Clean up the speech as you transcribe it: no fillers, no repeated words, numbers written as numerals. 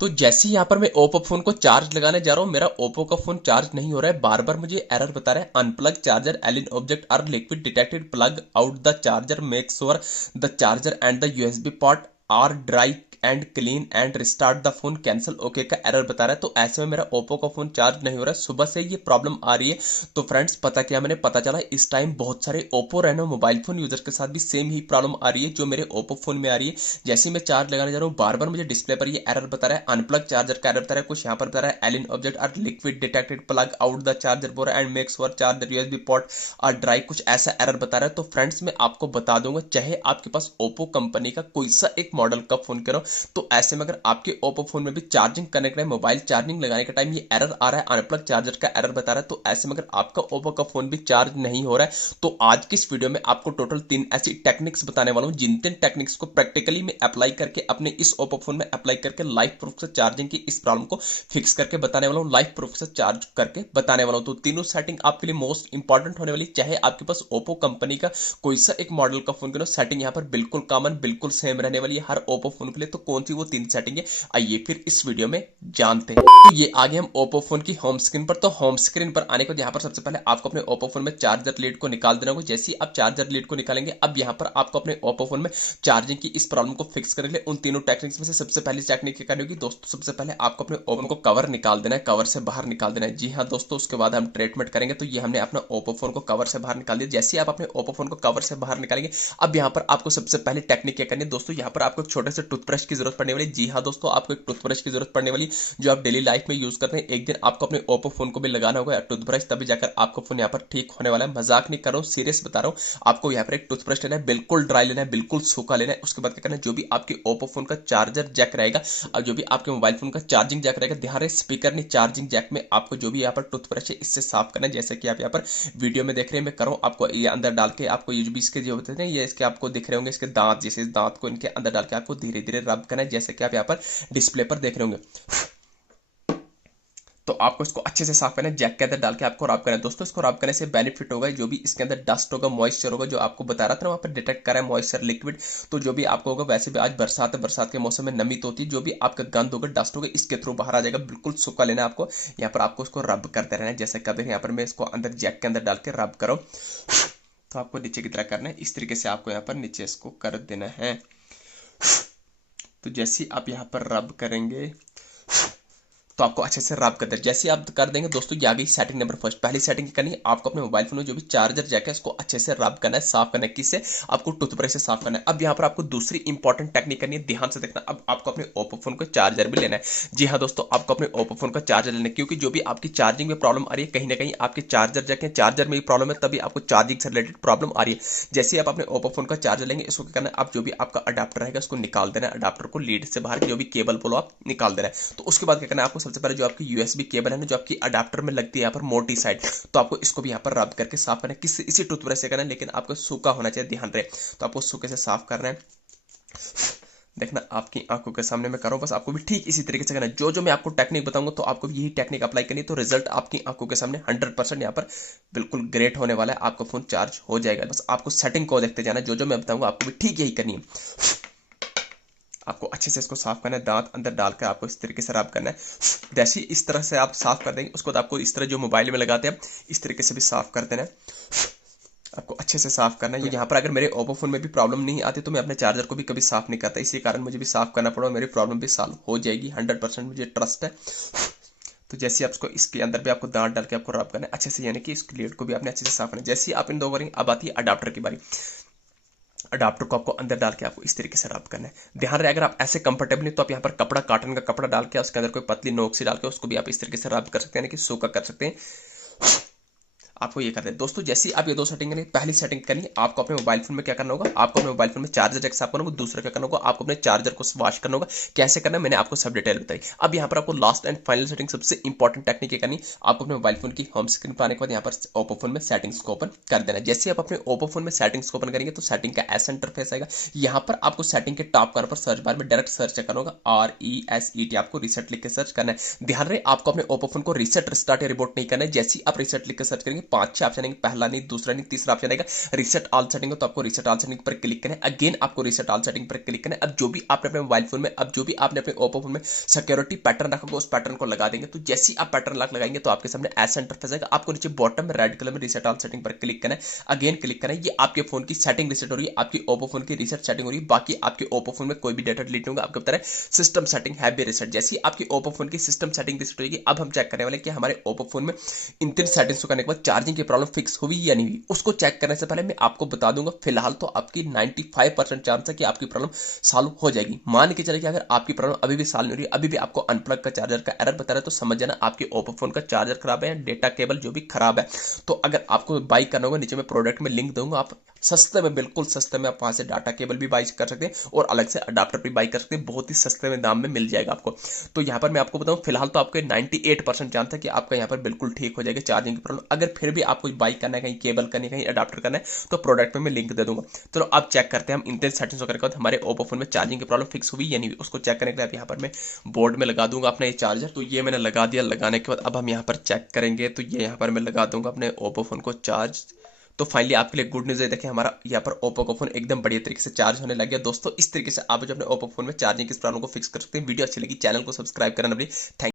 तो जैसे ही यहाँ पर मैं ओप्पो फोन को चार्ज लगाने जा रहा हूँ, मेरा ओप्पो का फोन चार्ज नहीं हो रहा है। बार बार मुझे एरर बता रहा है, unplug charger, alien object or liquid detected, plug out the charger, make sure the charger and the USB port are dry and clean and restart the phone, cancel okay का error बता रहा है। तो ऐसे में मेरा ओप्पो का phone charge नहीं हो रहा है, सुबह से ये प्रॉब्लम आ रही है। तो फ्रेंड्स पता क्या, मैंने पता चला इस टाइम बहुत सारे Oppo Reno mobile phone user के साथ भी सेम ही प्रॉब्लम आ रही है जो मेरे ओप्पो फोन में आ रही है। जैसे मैं चार्ज लगाने जा रहा हूँ, बार बार मुझे डिस्प्ले पर ये एरर बता रहा है, अनप्लग चार्जर का एरर बता रहा है, कुछ यहाँ पर बता रहा है alien object or liquid detected, plug out the charger bore and make sure charger USB port और ड्राई, कुछ ऐसा एरर बता रहा है। तो फ्रेंड्स मैं आपको बता दूंगा, चाहे आपके पास ओप्पो कंपनी का कोई सा एक मॉडल का फोन करो, तो ऐसे में अगर आपके ओप्पो फोन में भी चार्जिंग करने के टाइम, मोबाइल चार्जिंग लगाने के टाइम ये एरर आ रहा है, अनप्लग चार्जर का एरर बता रहा है, तो ऐसे में अगर आपका ओप्पो का फोन भी चार्ज नहीं हो रहा है, तो आज की इस वीडियो में आपको टोटल 3 ऐसी टेक्निक्स बताने वाला हूं, जिन 3 टेक्निक्स को प्रैक्टिकली में अप्लाई करके अपने इस ओप्पो फोन में अप्लाई करके लाइव प्रूफ से चार्जिंग की इस प्रॉब्लम को फिक्स करके बताने वाला हूं, लाइव प्रूफ से चार्ज करके बताने वाला हूं। तो तीनों सेटिंग आपके लिए मोस्ट इंपॉर्टेंट होने वाली, चाहे आपके पास ओप्पो कंपनी का कोई सा एक मॉडल का फोन करो, सेटिंग यहाँ पर बिल्कुल कॉमन, बिल्कुल सेम रहने वाली है हर ओप्पो फोन के लिए। तो कौन सी वो 3 सेटिंग है, आइए फिर इस वीडियो में जानते हैं। तो ये आगे हम ओप्पो फोन की होम स्क्रीन पर। तो होम स्क्रीन पर आने को यहाँ पर सबसे पहले आपको अपने ओप्पो फोन में चार्जर लीड को निकाल देना होगा। जैसे ही आप चार्जर लीड को निकालेंगे, अब यहाँ पर आपको अपने ओप्पो फोन में चार्जिंग की इस प्रॉब्लम को फिक्स करने के लिए उन तीनों टेक्निक्स में से सबसे पहली टेक्निक क्या करनी होगी दोस्तों, सबसे पहले आपको अपने ओपन को कवर निकाल देना है, कवर से बाहर निकाल देना है। जी हाँ दोस्तों, उसके बाद हम ट्रीटमेंट करेंगे। तो ये हमने अपना ओप्पो फोन को कवर से बाहर निकाल दिया। जैसे ही आप अपने ओप्पो फोन को कवर से बाहर निकालेंगे, अब यहाँ पर आपको सबसे पहले टेक्निक क्या करनी है दोस्तों, यहाँ पर आपको एक छोटे से टूथब्रश की जरूरत पड़ने वाली। जी हाँ दोस्तों, आपको एक टूथब्रश की जरूरत पड़ने वाली जो आप डेली लाइफ में यूज करते हैं। एक दिन आपको अपने ओप्पो फोन को भी लगाना होगा टूथब्रश, तभी जाकर आपका फोन यहाँ पर ठीक होने वाला है। मजाक नहीं कर रहा हूँ, सीरियस बता रहा हूँ। आपको यहाँ पर एक टूथब्रश लेना है, बिल्कुल ड्राई लेना है, बिल्कुल सूखा लेना है। उसके बाद क्या करना है, जो भी आपके ओप्पो फोन का चार्जर जैक रहेगा और जो भी आपके मोबाइल फोन का चार्जिंग जैक रहेगा, ध्यान रहे स्पीकर नहीं चार्जिंग जैक में आपको जो भी यहाँ पर टूथब्रश है इससे साफ करना है। जैसे कि आप यहाँ पर वीडियो में देख रहे हैं, मैं कर रहा हूँ, आपको ये अंदर डाल के आपको ये भी इसके जो होते हैं ये इसके आपको दिख रहे होंगे, इसके दांत, जैसे इस दांत को इनके अंदर डाल के आपको धीरे धीरे रब करना है, जैसे कि आप यहाँ पर डिस्प्ले पर देख रहे होंगे। तो आपको इसको अच्छे से साफ करना है, जैक के अंदर डाल के आपको रब करना है। दोस्तों इसको रब करने से बेनिफिट होगा, जो भी इसके अंदर डस्ट होगा, मॉइस्चर होगा, जो आपको बता रहा था वहां पर डिटेक्ट कर रहा है मॉइस्चर लिक्विड, तो जो भी आपको होगा, वैसे भी आज बरसात है, बरसात के मौसम में नमी तो होती है, जो भी आपका गंद होगा, डस्ट होगा, इसके थ्रू बाहर आ जाएगा। बिल्कुल सूखा लेना है आपको, यहाँ पर आपको इसको रब करते रहना है। जैसे कभी यहाँ पर मैं इसको अंदर जैक के अंदर डाल के रब करो, तो आपको नीचे की तरह करना है, इस तरीके से आपको यहाँ पर नीचे इसको कर देना है। तो जैसे ही आप यहाँ पर रब करेंगे तो आपको अच्छे से रब कर दे। जैसे आप कर देंगे दोस्तों, ये आ गई सेटिंग नंबर फर्स्ट। पहली सेटिंग करनी है, आपको अपने मोबाइल फोन में जो भी चार्जर जैक है इसको अच्छे से रब करना है, साफ करना है। किससे? आपको टूथब्रश से साफ करना है। अब यहाँ पर आपको दूसरी इंपॉर्टेंट टेक्निक करनी है, ध्यान से देखना। अब आपको अपने ओप्पो फोन को चार्जर भी लेना है। जी हाँ दोस्तों, आपको अपने ओप्पो फोन का चार्जर लेना है, क्योंकि जो भी आपकी चार्जिंग में प्रॉब्लम आ रही है, कहीं ना कहीं आपके चार्जर जैक है, चार्जर में भी प्रॉब्लम है, तभी आपको चार्जिंग से रिलेटेड प्रॉब्लम आ रही है। जैसे आप अपने ओप्पो फोन का चार्जर लेंगे, इसको क्या करना है, आप जो भी आपका अडाप्टर रहेगा उसको निकाल देना है, अडाप्टर को लीड से बाहर जो भी केबल बोलो आप निकाल देना है। तो उसके बाद क्या करना है, आपको सबसे पहले जो आपकी यूएसबी केबल है ना, जो आपकी अडाप्टर में लगती है यहाँ पर मोटी साइड, तो आपको इसको भी यहाँ पर रब करके साफ करना है। किस इसी टूथब्रश से करना है, लेकिन आपको सूखा होना चाहिए, ध्यान रहे। तो आपको सूखे से साफ करना है। देखना आपकी आंखों के सामने मैं कर रहा हूं, बस आपको भी ठीक इसी तरीके से करना है। जो जो मैं आपको टेक्निक बताऊंगा, तो आपको भी यही टेक्निक अप्लाई करनी है, तो रिजल्ट आपकी आंखों के सामने 100% यहाँ पर बिल्कुल ग्रेट होने वाला है। आपका फोन चार्ज हो जाएगा। बस आपको सेटिंग को देखते जाना, जो जो मैं बताऊंगा आपको भी ठीक यही करनी है। आपको अच्छे से इसको साफ करना है, दांत अंदर डालकर आपको इस तरीके से रब करना है। जैसे इस तरह से आप साफ कर देंगे, उसको आपको इस तरह जो मोबाइल में लगाते हैं इस तरीके से भी साफ कर देना है। आपको अच्छे से साफ करना है। तो यहाँ पर अगर मेरे ओप्पो फोन में भी प्रॉब्लम नहीं आती, तो मैं अपने चार्जर को भी कभी साफ नहीं करता, इसी कारण मुझे भी साफ करना पड़ा, मेरी प्रॉब्लम भी सॉल्व हो जाएगी, 100% मुझे ट्रस्ट है। तो जैसे आप इसको इसके अंदर भी आपको दांत डाल के आपको रब करना है अच्छे से, यानी कि इसकी लीड को भी आपने अच्छे से साफ करना है। जैसे आप इन दो करेंगे, अब आती है अडाप्टर की बारी। अडाप्टर को आपको अंदर डाल के आपको इस तरीके से रब करना है। ध्यान रहे, अगर आप ऐसे कंफर्टेबल नहीं, तो आप यहाँ पर कपड़ा, कॉटन का कपड़ा डाल के उसके अंदर कोई पतली नोक से डाल के उसको भी आप इस तरीके से रब कर सकते हैं, यानी कि सूखा कर सकते हैं। आपको ये करना है दोस्तों। जैसे आप ये दो सेटिंग करेंगे, पहली सेटिंग करनी है, आपको अपने मोबाइल फोन में क्या करना होगा, आपको अपने मोबाइल फोन में चार्जर जैक साफ करना होगा। दूसरा क्या करना होगा, आपको अपने चार्जर को वॉश करना होगा। कैसे करना है मैंने आपको सब डिटेल बताई। अब यहाँ पर आपको लास्ट एंड फाइनल सेटिंग, सबसे इंपॉर्टेंट टेक्निक ये करनी, आपको अपने मोबाइल फोन की होम स्क्रीन पर आने के बाद यहाँ पर ओप्पो फोन में सेटिंग्स को ओपन कर देना। जैसे आप अपने ओप्पो फोन में सेटिंग्स को ओपन करेंगे, तो सेटिंग का ऐसा इंटरफेस आएगा। यहाँ पर आपको सेटिंग के टॉप कार्नर पर सर्च बार में डायरेक्ट सर्च करना होगा, RESET, आपको रीसेट लिख के सर्च करना है। ध्यान रहे, आपको अपने ओप्पो फोन को रीसेट, रिस्टार्ट या रिबूट नहीं करना है। जैसे आप रीसेट लिख के सर्च करेंगे, 5-6 ऑप्शन आएंगे, पहला नहीं, दूसरा नहीं, तीसरा ऑप्शन आएगा रीसेट ऑल सेटिंग, तो आपको रीसेट ऑल सेटिंग पर क्लिक करना है। अगेन आपको रीसेट ऑल सेटिंग पर क्लिक करना है। अब जो भी आपने अपने मोबाइल फोन में, अब जो भी आपने अपने ओप्पो फोन में सिक्योरिटी पैटर्न रखोगे उस पैटर्न को लगा देंगे। तो जैसे ही आप पैटर्न लॉक लगाएंगे तो आपके सामने ऐसा इंटरफेस आएगा। आपको नीचे बॉटम में रेड कलर में रीसेट ऑल सेटिंग पर क्लिक करना है। अगेन क्लिक करना है। ये आपके फोन की सेटिंग रीसेट हो रही है, आपकी ओप्पो फोन की रीसेट सेटिंग हो रही है। बाकी आपके ओप्पो फोन में कोई भी डेटा डिलीट नहीं होगा। आपको बता रहे सिस्टम सेटिंग है भी रीसेट। जैसी आपकी ओप्पो फोन की सिस्टम सेटिंग रीसेट होगी, अब हम चेक करने वाले कि हमारे ओप्पो फोन में इन तीन सेटिंग्स को करने के बाद चार्जिंग की प्रॉब्लम फिक्स हुई या नहीं हुई। उसको चेक करने से पहले मैं आपको बता दूंगा, फिलहाल तो आपकी 95% चांस है कि आपकी प्रॉब्लम सॉल्व हो जाएगी। मान के चले कि अगर आपकी प्रॉब्लम अभी भी सॉल्व नहीं हो रही, अभी भी आपको अनप्लग का चार्जर का एरर बता रहा है, तो समझ जाना आपके ओप्पो फोन का चार्जर खराब है, डेटा केबल जो भी खराब है। तो अगर आपको बाई करना होगा, नीचे मैं प्रोडक्ट में लिंक दूंगा, आप सस्ते में, बिल्कुल सस्ते में आप वहां से डाटा केबल भी बाई कर सकते हैं और अलग से अडाप्टर भी बाई कर सकते हैं। बहुत ही सस्ते में दाम में मिल जाएगा आपको। तो यहाँ पर मैं आपको बताऊं, फिलहाल तो आपके 98% चांस है कि आपका यहाँ पर बिल्कुल ठीक हो जाएगा चार्जिंग की प्रॉब्लम। अगर फिर भी आपको बाई करना है, कहीं केबल करनी है, कहीं अडाप्टर करना है, तो प्रोडक्ट में मैं लिंक दे दूंगा। चलो अब चेक करते हैं हम इन सेटिंग्स वगैरह के बाद हमारे ओप्पो फोन में चार्जिंग की प्रॉब्लम फिक्स हुई या नहीं हुई। उसको चेक करने के लिए यहाँ पर मैं बोर्ड में लगा दूंगा अपना ये चार्जर। तो ये मैंने लगा दिया। लगाने के बाद अब हम यहाँ पर चेक करेंगे, तो ये यहाँ पर मैं लगा दूंगा अपने ओप्पो फोन को चार्ज। तो फाइनली आपके लिए गुड न्यूज़ है, देखिए हमारा यहाँ पर ओप्पो का फोन एकदम बढ़िया तरीके से चार्ज होने लग गया। दोस्तों इस तरीके से आप जो अपने ओप्पो फोन में चार्जिंग की प्रॉब्लम को फिक्स कर सकते हैं। वीडियो अच्छी लगी, चैनल को सब्सक्राइब करना भी। थैंक